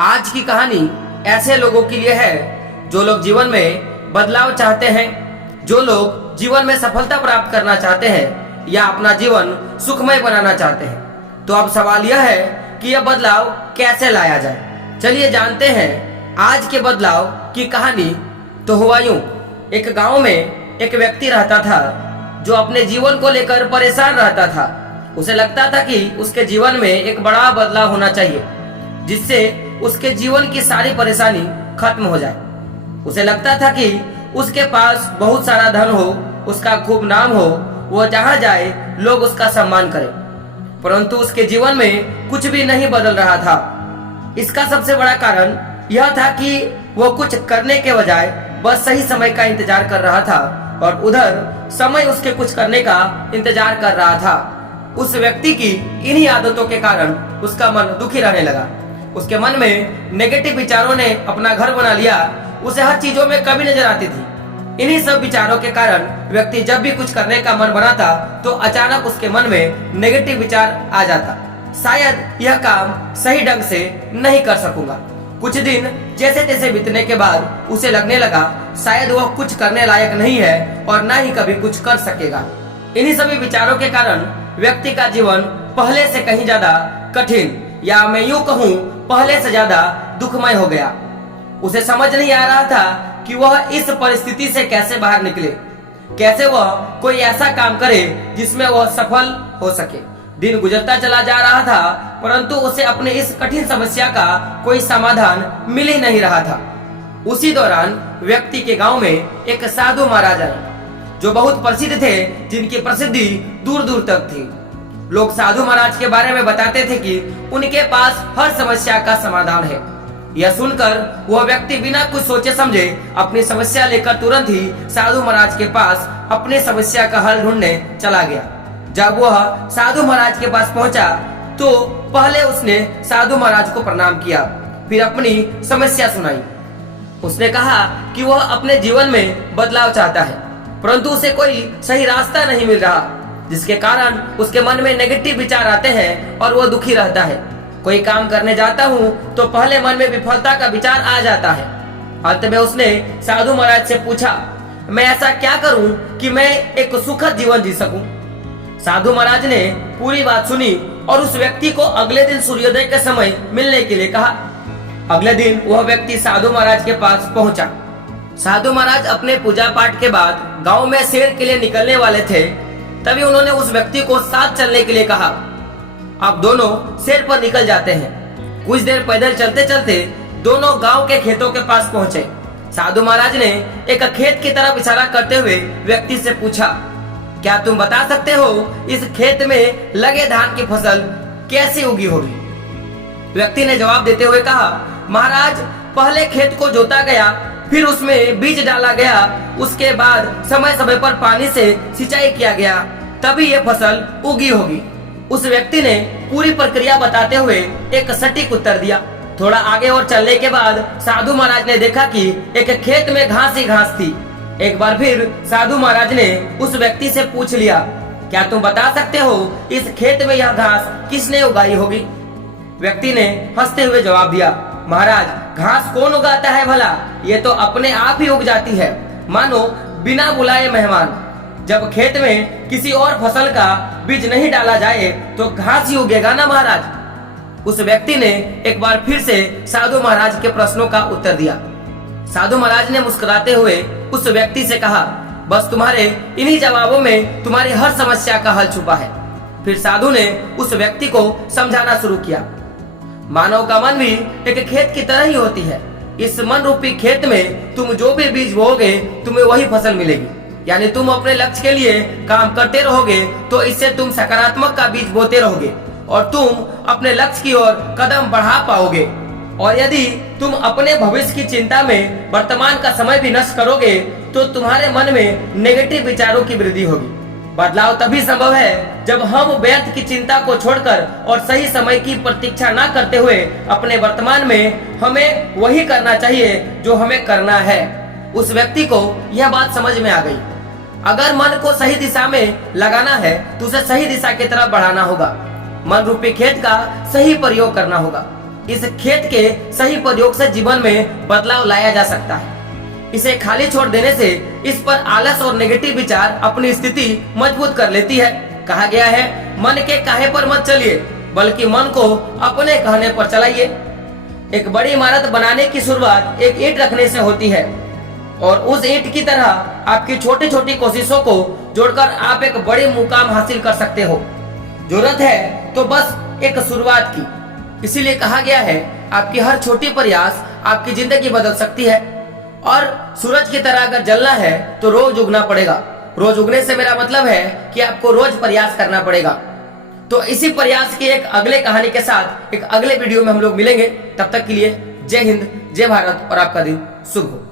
आज की कहानी ऐसे लोगों के लिए है जो लोग जीवन में बदलाव चाहते हैं, जो लोग जीवन में सफलता प्राप्त करना चाहते हैं या अपना जीवन सुखमय बनाना चाहते हैं। तो अब सवाल यह है कि यह बदलाव कैसे लाया जाए। चलिए जानते हैं आज के बदलाव की कहानी। तो हुआ यूं, एक गांव में एक व्यक्ति रहता था जो अपने जीवन को लेकर परेशान रहता था। उसे लगता था कि उसके जीवन में एक बड़ा बदलाव होना चाहिए जिससे उसके जीवन की सारी परेशानी खत्म हो जाए। उसे लगता था कि उसके पास बहुत सारा धन हो, उसका खूब नाम हो, वह जहां जाए लोग उसका सम्मान करें। परंतु उसके जीवन में कुछ भी नहीं बदल रहा था। इसका सबसे बड़ा कारण यह था कि वह कुछ करने के बजाय बस सही समय का इंतजार कर रहा था और उधर समय उसके कुछ करने का इंतजार कर रहा था। उस व्यक्ति की इन्हीं आदतों के कारण उसका मन दुखी रहने लगा। उसके मन में नेगेटिव विचारों ने अपना घर बना लिया। उसे हर चीजों में कमी नजर आती थी। इन्हीं सब विचारों के कारण व्यक्ति जब भी कुछ करने का मन बनाता तो अचानक उसके मन में नेगेटिव विचार आ जाता। शायद यह काम सही ढंग से नहीं कर सकूंगा। कुछ दिन जैसे तैसे बीतने के बाद उसे लगने लगा शायद वह कुछ करने लायक नहीं है और न ही कभी कुछ कर सकेगा। इन्हीं सभी विचारों के कारण व्यक्ति का जीवन पहले से कहीं ज्यादा कठिन, या मैं यूं कहूं पहले से ज्यादा दुखमय हो गया। उसे समझ नहीं आ रहा था कि वह इस परिस्थिति से कैसे बाहर निकले, कैसे वह कोई ऐसा काम करे जिसमें वह सफल हो सके। दिन गुजरता चला जा रहा था परंतु उसे अपने इस कठिन समस्या का कोई समाधान मिल ही नहीं रहा था। उसी दौरान व्यक्ति के गांव में एक साधु महाराज आए जो बहुत प्रसिद्ध थे, जिनकी प्रसिद्धि दूर दूर तक थी। लोग साधु महाराज के बारे में बताते थे कि उनके पास हर समस्या का समाधान है। यह सुनकर वह व्यक्ति बिना कुछ सोचे समझे अपनी समस्या लेकर तुरंत ही साधु महाराज के पास अपने समस्या का हल ढूंढने चला गया। जब वह साधु महाराज के पास पहुंचा तो पहले उसने साधु महाराज को प्रणाम किया, फिर अपनी समस्या सुनाई। उसने कहा कि वह अपने जीवन में बदलाव चाहता है परंतु उसे कोई सही रास्ता नहीं मिल रहा, जिसके कारण उसके मन में नेगेटिव विचार आते हैं और वह दुखी रहता है। कोई काम करने जाता हूँ तो पहले मन में विफलता का विचार आ जाता है। अंत में उसने साधु महाराज से पूछा, मैं ऐसा क्या करूँ कि मैं एक सुखद जीवन जी सकूं? साधु महाराज ने पूरी बात सुनी और उस व्यक्ति को अगले दिन सूर्योदय के समय मिलने के लिए कहा। अगले दिन वह व्यक्ति साधु महाराज के पास पहुंचा। साधु महाराज अपने पूजा पाठ के बाद गांव में सैर के लिए निकलने वाले थे। तभी उन्होंने उस व्यक्ति को साथ चलने के लिए कहा। अब दोनों सैर पर निकल जाते हैं। कुछ देर पैदल चलते चलते दोनों गांव के खेतों के पास पहुंचे। साधु महाराज ने एक खेत की तरफ इशारा करते हुए व्यक्ति से पूछा, क्या तुम बता सकते हो इस खेत में लगे धान की फसल कैसी उगी होगी? व्यक्ति ने जवाब देते हुए कहा, महाराज पहले खेत को जोता गया, फिर उसमें बीज डाला गया, उसके बाद समय समय पर पानी से सिंचाई किया गया, तभी ये फसल उगी होगी। उस व्यक्ति ने पूरी प्रक्रिया बताते हुए एक सटीक उत्तर दिया। थोड़ा आगे और चलने के बाद साधु महाराज ने देखा कि एक खेत में घास ही घास थी। एक बार फिर साधु महाराज ने उस व्यक्ति से पूछ लिया, क्या तुम बता सकते हो इस खेत में यह घास किसने उगाई होगी? व्यक्ति ने हंसते हुए जवाब दिया, महाराज घास कौन उगाता है भला, ये तो अपने आप ही उग जाती है, मानो बिना बुलाए मेहमान। जब खेत में किसी और फसल का बीज नहीं डाला जाए तो घास ही उगेगा ना महाराज। उस व्यक्ति ने एक बार फिर से साधु महाराज के प्रश्नों का उत्तर दिया। साधु महाराज ने मुस्कुराते हुए उस व्यक्ति से कहा, बस तुम्हारे इन्हीं जवाबों में तुम्हारी हर समस्या का हल छुपा है। फिर साधु ने उस व्यक्ति को समझाना शुरू किया, मानव का मन भी एक खेत की तरह ही होती है। इस मन रूपी खेत में तुम जो भी बीज बोओगे तुम्हें वही फसल मिलेगी। यानी तुम अपने लक्ष्य के लिए काम करते रहोगे तो इससे तुम सकारात्मक का बीज बोते रहोगे और तुम अपने लक्ष्य की ओर कदम बढ़ा पाओगे। और यदि तुम अपने भविष्य की चिंता में वर्तमान का समय भी नष्ट करोगे तो तुम्हारे मन में नेगेटिव विचारों की वृद्धि होगी। बदलाव तभी संभव है जब हम व्यर्थ की चिंता को छोड़कर और सही समय की प्रतीक्षा न करते हुए अपने वर्तमान में हमें वही करना चाहिए जो हमें करना है। उस व्यक्ति को यह बात समझ में आ गई। अगर मन को सही दिशा में लगाना है तो उसे सही दिशा की तरफ बढ़ाना होगा। मन रूपी खेत का सही प्रयोग करना होगा। इस खेत के सही प्रयोग से जीवन में बदलाव लाया जा सकता है। इसे खाली छोड़ देने से इस पर आलस और नेगेटिव विचार अपनी स्थिति मजबूत कर लेती है। कहा गया है, मन के काहे पर मत चलिए, बल्कि मन को अपने कहने पर चलाइए। एक बड़ी इमारत बनाने की शुरुआत एक ईंट रखने से होती है, और उस ईंट की तरह आपकी छोटी छोटी कोशिशों को जोड़कर आप एक बड़ी मुकाम हासिल कर सकते हो। जरूरत है तो बस एक शुरुआत की। इसीलिए कहा गया है, आपकी हर छोटी प्रयास आपकी जिंदगी बदल सकती है। और सूरज की तरह अगर जलना है तो रोज उगना पड़ेगा। रोज उगने से मेरा मतलब है कि आपको रोज प्रयास करना पड़ेगा। तो इसी प्रयास की एक अगले कहानी के साथ एक अगले वीडियो में हम लोग मिलेंगे। तब तक के लिए जय हिंद, जय भारत और आपका दिन शुभ हो।